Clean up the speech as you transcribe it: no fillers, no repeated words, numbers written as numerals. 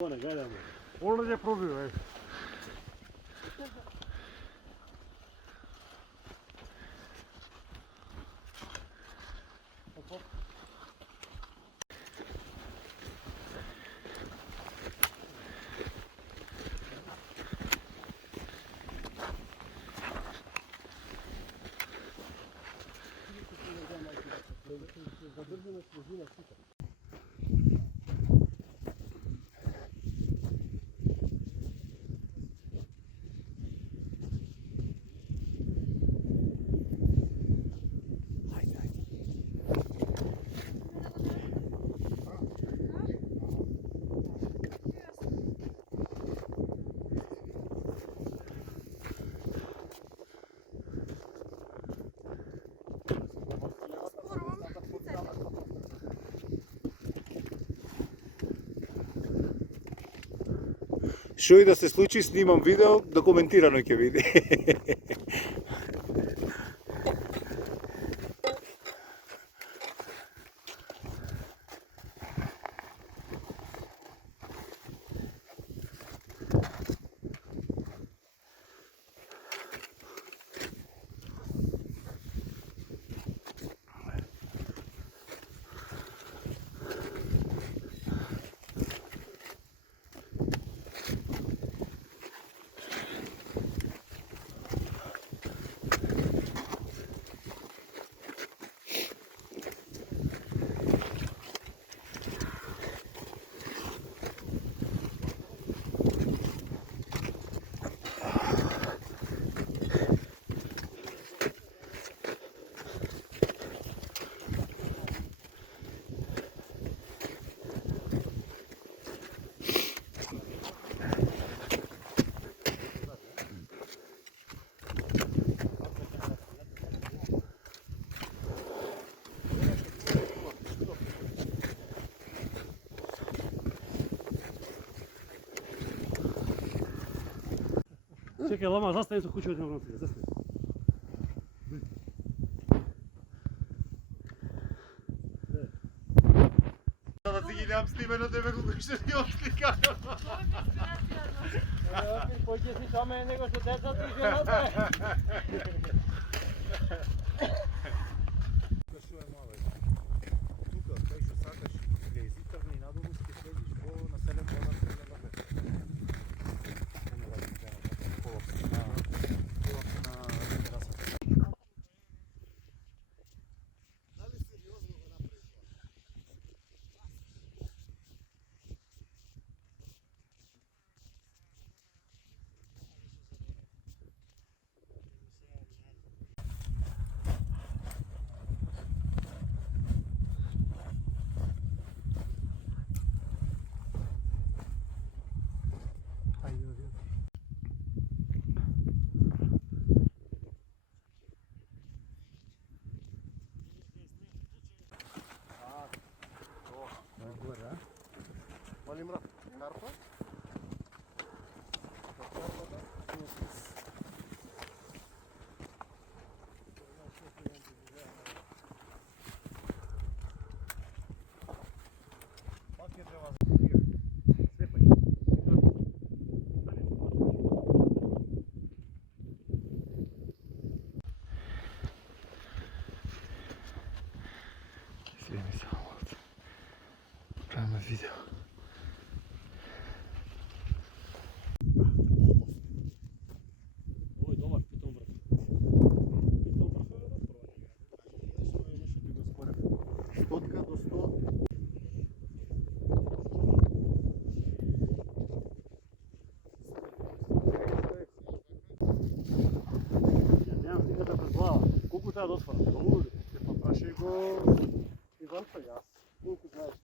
Ono je probio, ej. Zadržana svježina sita. Što i da se sluči snimam video, dokumentirano će vidi. Čekaj, lama, zastani tu kuću, odmah naprijed, zastani. Da si gi nemam snimeno tebe kako što ti oslika. Pođe si sa mene nego što deca ti ženate. Тука, кај што сакаш, гејзитарни и надолуски следиш во населен полак на Лабет. Molim rad, karpa? Snimi samo ovdje. Pravimo video. Ovo je dobar pitom vrh. Pitom vrh je raspravo. Stotka do 100. Nemam nikada bez glava. Koliko treba da otvaram? Pa praši go Ivanta, ja. Koliko znaš